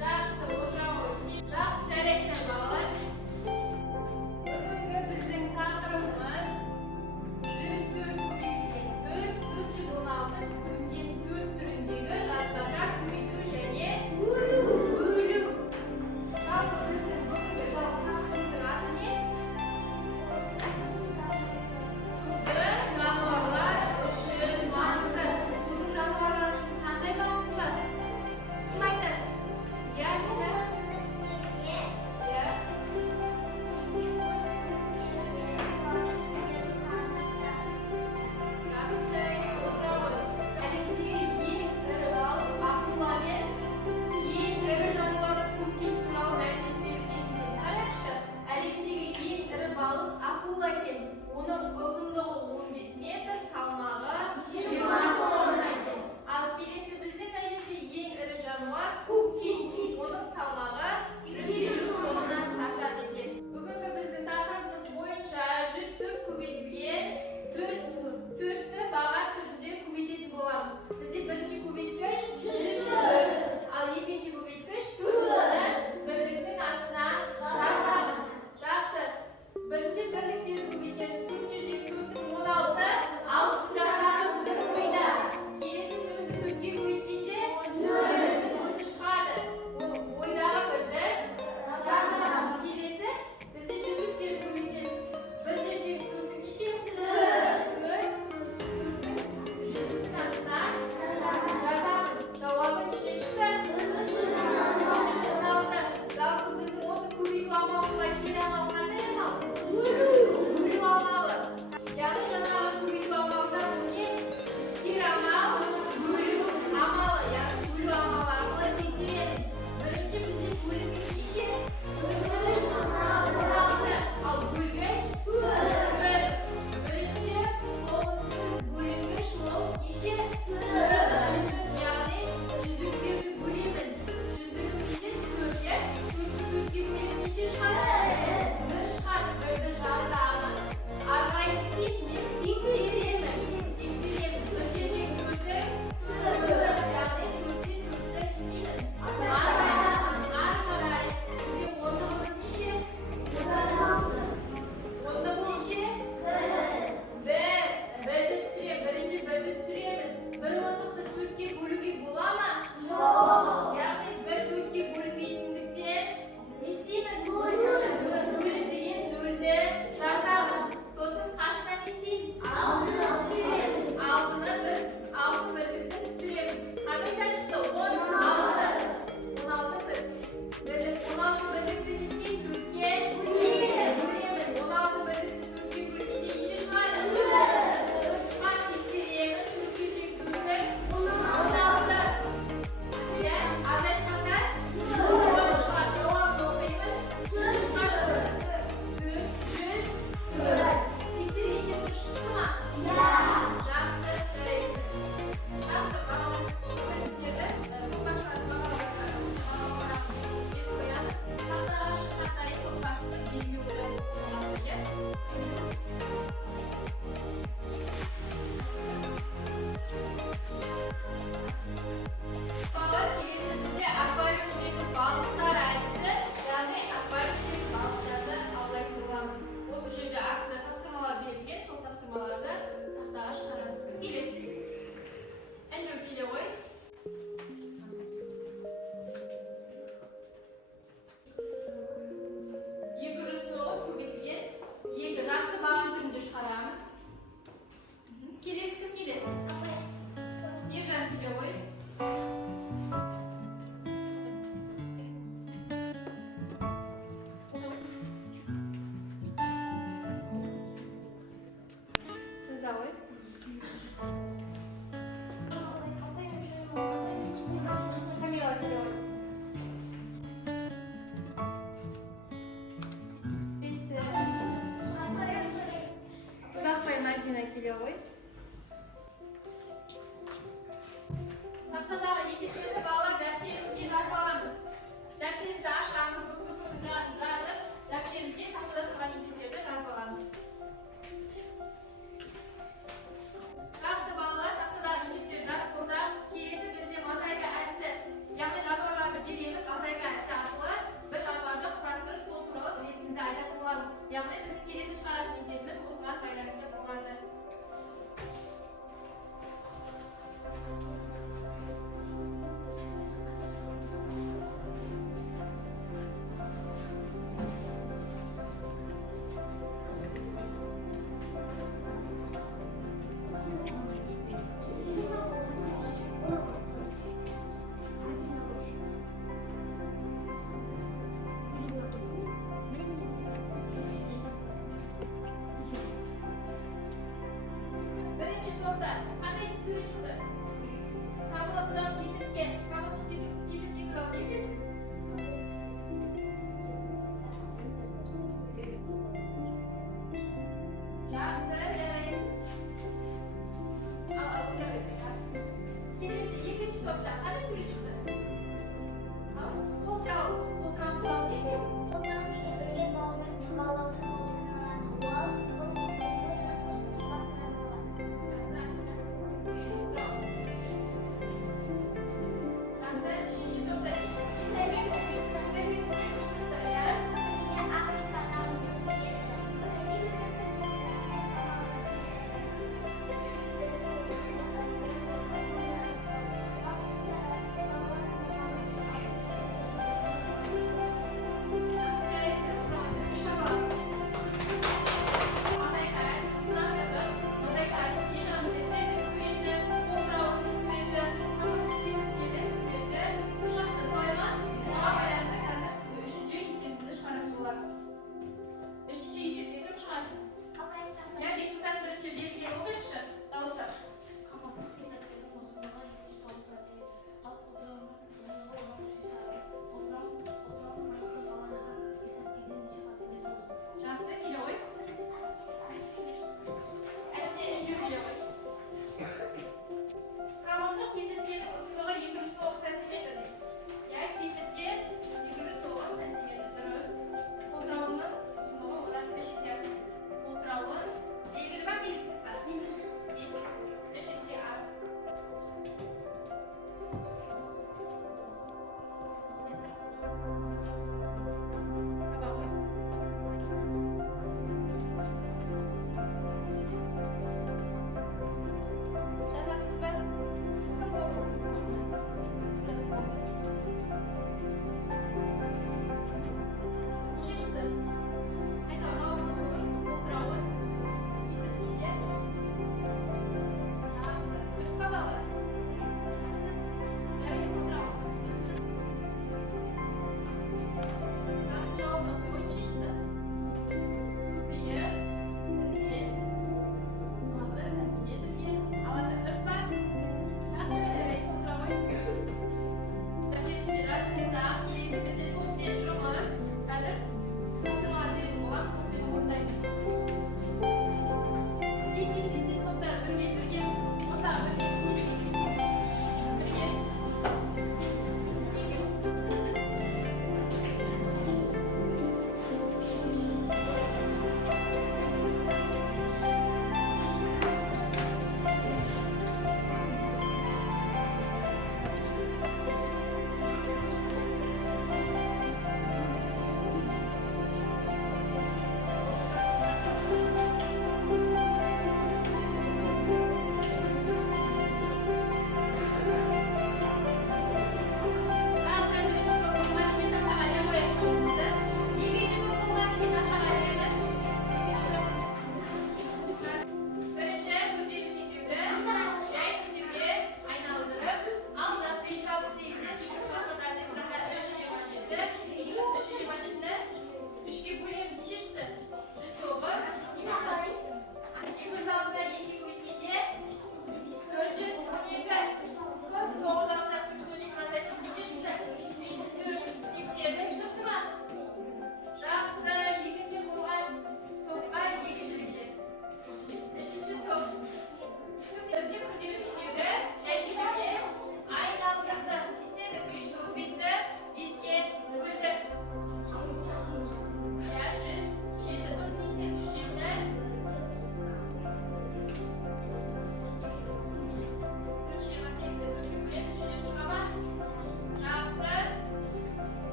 Жақсы, отыра ғой. Жақсы, жарайсыздар балалар. Бүгінгі біздің тақырыбымыз 104-416 бөлінген 4 түріндегі жазбаша көбейту және бөлу. Жалпы біздің бүгінгі тақырыбымыздың аты не? Судың жануарлар үшін маңызы. Судың жануарлар үшін қандай маңызы бар?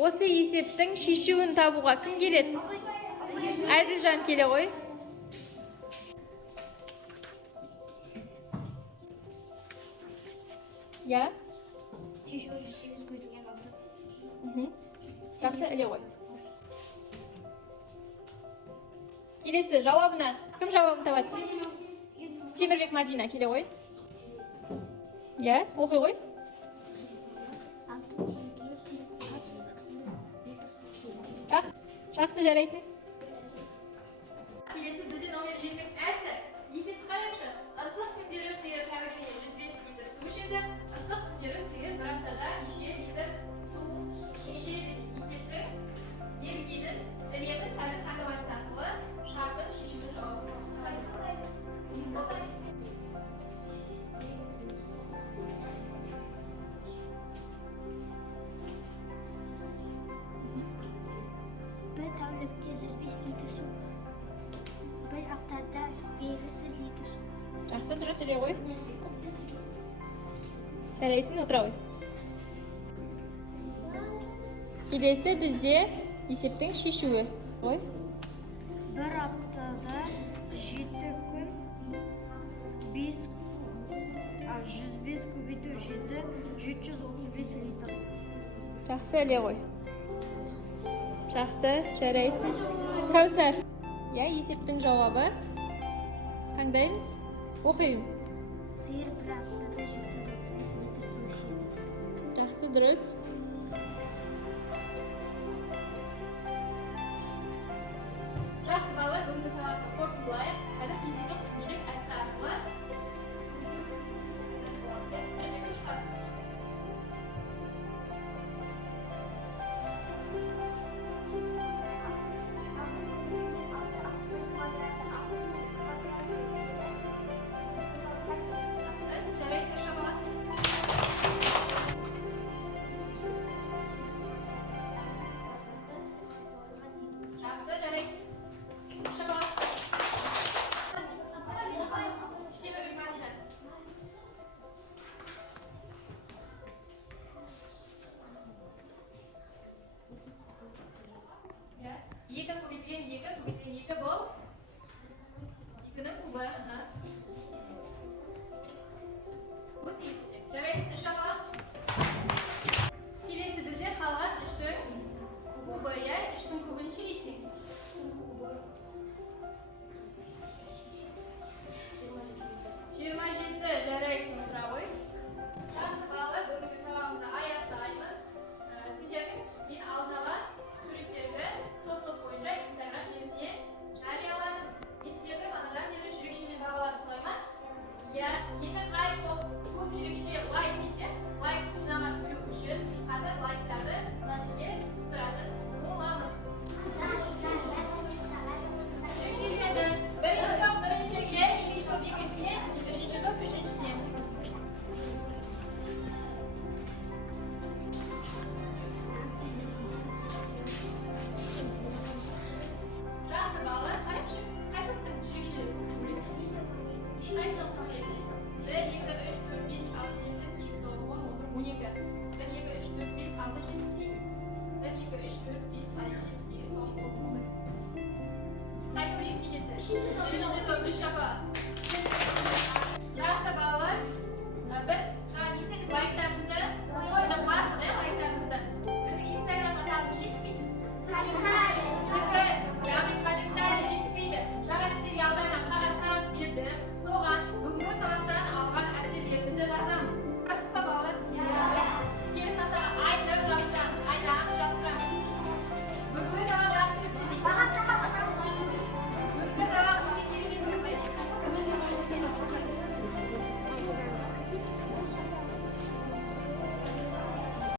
осы есептің шешуін табуға кім келеді? Айдылжан келе ғой. Я? Шешуі 108 көйтілген 6. Жақсы, іле ғой. Келесі, жауабына. Кім жауабын табады? Темірбек Мадина келе ғой. Я? Оқи ғой. Жақсы, жарайсың. Келесі бізде номер 7 әсір. Есепті қарайықшы. Ыстық күндері сиыр тәулігіне 105 литр су ішеді. Ыстық күндері сиыр бір аптада неше литр су ішеді? Есептің берілгенін ілемін қазір таңдау арқылы шартын шешудің жауабын Bir tavukta 105 litre su. Bir haftada belgisiz litre su. Жақсы, дұрыс іле ғой. Жарайсың, отыра ғой. Келесі бізде есептің шешуі. Ғой. Bir haftada 7 gün 105 kubitü 7 735 litre. Жақсы іле ғой. Жақсы, жарайсың. Кәусар. Я, есептің жауабы. Қаңдаймыз? Оқиым. Sıyır bir haftada 735 litre su içеді. Жақсы, дұрыс. Жақсы балалар, бүгінгі сабақты қорытындылайық. Қазір кездейсоқ дөңгелек әдісі арқылы жарайсың, шабала. Жақсы, жарайсың. Шабала. Темірбек Мадина. Екі көбейтілген екі бұл. Екінің кубы. Бұл сегізде. Жарайсың, шабала. Келесі бізде қалған үштің кубы. Үштің кубын нешеге тең? 27, жарайсың, отыра ғой. Жақсы балалар, бүгінгі сабағымызды аяқтаймыз. Сіздердің мен алдын ала суреттерді топ бойынша Instagram желісіне жарияладым. Мен сіздерді манадан бері жүрекшемен бағалап солай ма? Я, енді қай топ көп жүрекше лайк ете, лайк жинаған білу үшін қазір лайктарды мына жерге сұратын боламыз. Жүрекшелерді бірінші топ біріншіге, екінші топ екіншісіне, үшінші топ үшіншісіне. Жақсы балалар, қарайықшы. Қай топтың жүрекшелері көп көресіз? Қай топтың көресіз? 1, 2, 3, 4, 5, 6, 7, 8, 9, 10, 11, 12. 1, 2, 3, 4, 5, 6, 7, 8. 1, 2, 3, 4, 5, 6, 7, 8, 9, 10, 11. Қай топ жетті? Үшінші топ, үш шапа. Жақсы балалар.